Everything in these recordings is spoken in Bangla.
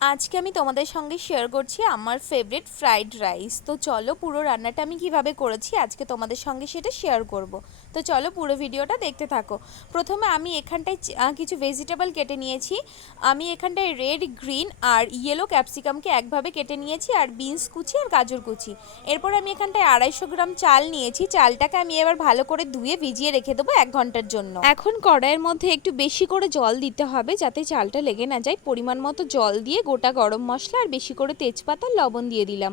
আজকে আমি তোমাদের সঙ্গে শেয়ার করছি আমার ফেভারিট ফ্রাইড রাইস তো চলো পুরো রান্নাটা আমি কীভাবে করেছি আজকে তোমাদের সঙ্গে সেটা শেয়ার করব। তো চলো পুরো ভিডিওটা দেখতে থাকো। প্রথমে আমি এখানটায় কিছু ভেজিটেবল কেটে নিয়েছি। আমি এখানটায় রেড গ্রিন আর ইয়েলো ক্যাপসিকামকে একভাবে কেটে নিয়েছি আর বিনস কুচি আর গাজর কুচি। এরপর আমি এখানটায় আড়াইশো গ্রাম চাল নিয়েছি। চালটাকে আমি এবার ভালো করে ধুয়ে ভিজিয়ে রেখে দেবো এক ঘণ্টার জন্য। এখন কড়াইয়ের মধ্যে একটু বেশি করে জল দিতে হবে যাতে চালটা লেগে না যায়। পরিমাণ মতো জল দিয়ে গোটা গরম মশলা আর বেশি করে তেজপাতা লবণ দিয়ে দিলাম।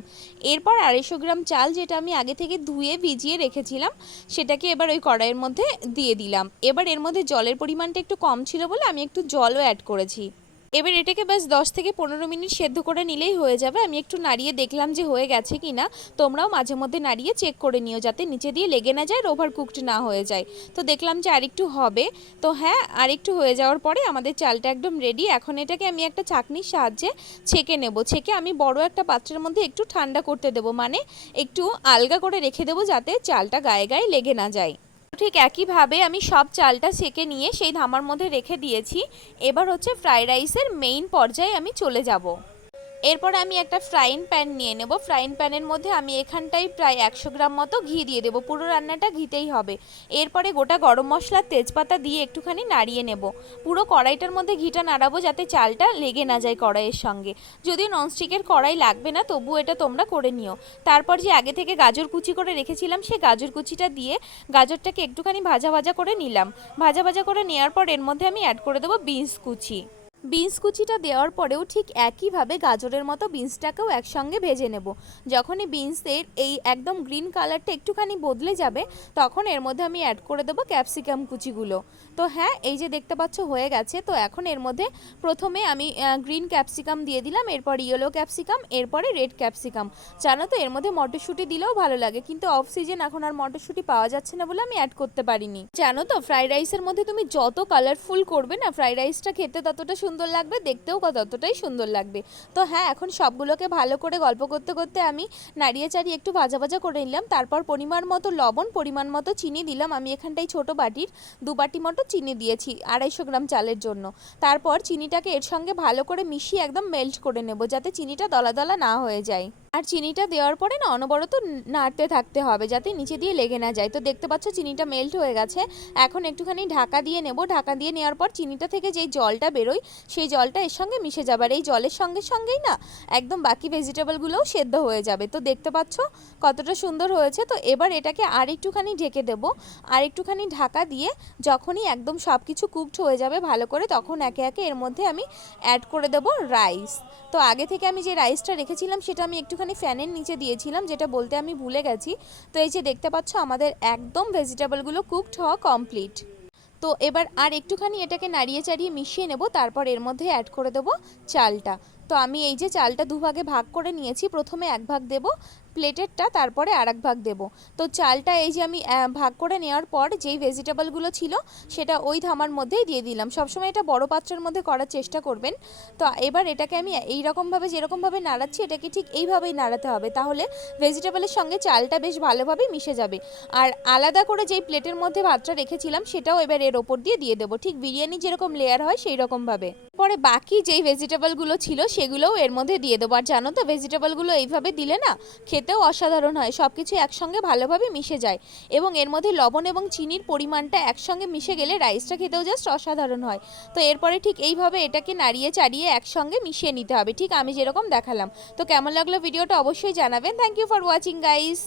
এরপর আড়াইশো গ্রাম চাল যেটা আমি আগে থেকে ধুয়ে, ভিজিয়ে রেখেছিলাম, সেটাকে এবার ওই কড়াইয়ের মধ্যে দিয়ে দিলাম। এবার এর মধ্যে জলের পরিমাণটা একটু কম ছিল বলে আমি একটু জলও অ্যাড করেছি। এবার এটাকে ব্যাস দশ থেকে পনেরো মিনিট সেদ্ধ করে নিলেই হয়ে যাবে। আমি একটু নাড়িয়ে দেখলাম যে হয়ে গেছে কি না তোমরাও মাঝে মধ্যে নাড়িয়ে চেক করে নিও যাতে নিচে দিয়ে লেগে না যায় ওভার কুকড না হয়ে যায়। তো দেখলাম যে আরেকটু হবে। তো হ্যাঁ আরেকটু হয়ে যাওয়ার পরে আমাদের চালটা একদম রেডি এখন এটাকে আমি একটা চাকনির সাহায্যে ছেঁকে নেব। ছেঁকে আমি বড় একটা পাত্রের মধ্যে একটু ঠান্ডা করতে দেবো। মানে একটু আলগা করে রেখে দেবো যাতে চালটা গায়ে গায়ে লেগে না যায়। ঠিক একইভাবে আমি সব চালটা সেকে নিয়ে সেই ধামার মধ্যে রেখে দিয়েছি। এবার হচ্ছে ফ্রাইড রাইসের মেইন পর্যায়ে আমি চলে যাব। এরপর আমি একটা ফ্রাইং প্যান নিয়ে নেব। ফ্রাইং প্যানের মধ্যে আমি এখানটায় প্রায় একশো গ্রাম মতো ঘি দিয়ে দেবো। পুরো রান্নাটা ঘিতেই হবে। এরপরে গোটা গরম মশলার তেজপাতা দিয়ে একটুখানি নাড়িয়ে নেব। পুরো কড়াইটার মধ্যে ঘিটা নাড়াবো যাতে চালটা লেগে না যায় কড়াইয়ের সঙ্গে। যদিও ননস্টিকের কড়াই লাগবে না তবু এটা তোমরা করে নিও। তারপর যে আগে থেকে গাজর কুচি করে রেখেছিলাম সেই গাজর কুচিটা দিয়ে গাজরটাকে একটুখানি ভাজা ভাজা করে নিলাম। ভাজা ভাজা করে নেওয়ার পর এর মধ্যে আমি অ্যাড করে দেবো বিনস কুচি। বিনস কুচিটা দেওয়ার পরেও ঠিক একইভাবে গাজরের মতো বিনসটাকেও একসঙ্গে ভেজে নেব। যখনই বিনসের এই একদম গ্রিন কালারটা একটুখানি বদলে যাবে, তখন এর মধ্যে আমি অ্যাড করে দেবো ক্যাপসিকাম কুচিগুলো। তো হ্যাঁ এই যে দেখতে পাচ্ছ হয়ে গেছে, তো এখন এর মধ্যে প্রথমে আমি গ্রিন ক্যাপসিকাম দিয়ে দিলাম, এরপর ইয়েলো ক্যাপসিকাম এরপরে রেড ক্যাপসিকাম জানো তো, এর মধ্যে মটরশুঁটি দিলেও ভালো লাগে, কিন্তু অফ সিজন এখন আর মটরশুঁটি পাওয়া যাচ্ছে না বলে আমি অ্যাড করতে পারিনি। জানো তো ফ্রাইড রাইসের মধ্যে তুমি যত কালারফুল করবে না ফ্রাইড রাইসটা খেতে ততটা সুন্দর লাগবে, দেখতেও ততটাই সুন্দর লাগবে। তো হ্যাঁ এখন সবগুলোকে ভালো করে গল্প করতে করতে আমি নাড়িয়ে চাড়িয়ে একটু ভাজা ভাজা করে নিলাম। তারপর পরিমাণ মতো লবণ, পরিমাণ মতো চিনি দিলাম। আমি এখানটাই ছোট বাটির দু বাটি মতো চিনি দিয়েছি আড়াইশো গ্রাম চালের জন্য। তারপর চিনিটাকে এর সঙ্গে ভালো করে মিশিয়ে একদম মেল্ট করে নেব, যাতে চিনিটা দলা দলা না হয়ে যায়। আর চিনিটা দেওয়ার পরে না অনবরত নাড়তে থাকতে হবে, যাতে নিচে দিয়ে লেগে না যায়। তো দেখতে পাচ্ছ চিনিটা মেল্ট হয়ে গেছে। এখন একটুখানি ঢাকা দিয়ে নেব। ঢাকা দিয়ে নেওয়ার পর চিনিটা থেকে যেই জলটা বেরোয়, সেই জলটা এর সঙ্গে মিশে যাবে। আর এই জলের সঙ্গে সঙ্গেই না একদম বাকি ভেজিটেবলগুলোও সেদ্ধ হয়ে যাবে। তো দেখতে পাচ্ছ কতটা সুন্দর হয়েছে। তো এবার এটাকে আর একটুখানি ঢেকে দেব। আর একটুখানি ঢাকা দিয়ে যখনই একদম সব কিছু কুকড হয়ে যাবে ভালো করে, তখন একে একে এর মধ্যে আমি অ্যাড করে দেব রাইস তো আগে থেকে আমি যে রাইসটা রেখেছিলাম, সেটা আমি একটুখানি ফ্যানের নিচে দিয়েছিলাম, যেটা বলতে আমি ভুলে গেছি। তো এই যে দেখতে পাচ্ছ, আমাদের একদম ভেজিটেবলগুলো কুকড হওয়া কমপ্লিট। তো এবার আর একটুখানি এটাকে নাড়িয়ে চাড়িয়ে মিশিয়ে নেব, তারপর এর মধ্যে অ্যাড করে দেবো চালটা। তো আমি এই যে চালটা দুভাগে ভাগ করে নিয়েছি, প্রথমে এক ভাগ দেব প্লেটেরটা তারপরে আর ভাগ দেবো। তো চালটা এই যে আমি ভাগ করে নেওয়ার পর যেই ভেজিটেবলগুলো ছিল, সেটা ওই ধামার মধ্যেই দিয়ে দিলাম। সবসময় এটা বড় পাত্রের মধ্যে করার চেষ্টা করবেন। তো এবার এটাকে আমি এই রকমভাবে যেরকমভাবে নাড়াচ্ছি, এটাকে ঠিক এইভাবেই নাড়াতে হবে। তাহলে ভেজিটেবলের সঙ্গে চালটা বেশ ভালোভাবে মিশে যাবে। আর আলাদা করে যেই প্লেটের মধ্যে ভাতটা রেখেছিলাম, সেটাও এবার এর ওপর দিয়ে দিয়ে দেবো। ঠিক বিরিয়ানি যেরকম লেয়ার হয় সেই রকমভাবে পরে বাকি যেই ভেজিটেবলগুলো ছিল, সেগুলোও এর মধ্যে দিয়ে দেবো। আর জানো তো, ভেজিটেবলগুলো এইভাবে দিলে না খেতেও অসাধারণ হয়। সব কিছু একসঙ্গে ভালোভাবে মিশে যায় এবং এর মধ্যে লবণ এবং চিনির পরিমাণটা একসঙ্গে মিশে গেলে রাইসটা খেতেও জাস্ট অসাধারণ হয়। তো এরপরে ঠিক এইভাবে এটাকে নাড়িয়ে চাড়িয়ে একসঙ্গে মিশিয়ে নিতে হবে। ঠিক আমি যেরকম দেখালাম। তো কেমন লাগল ভিডিওটা অবশ্যই জানাবেন। Thank you for watching guys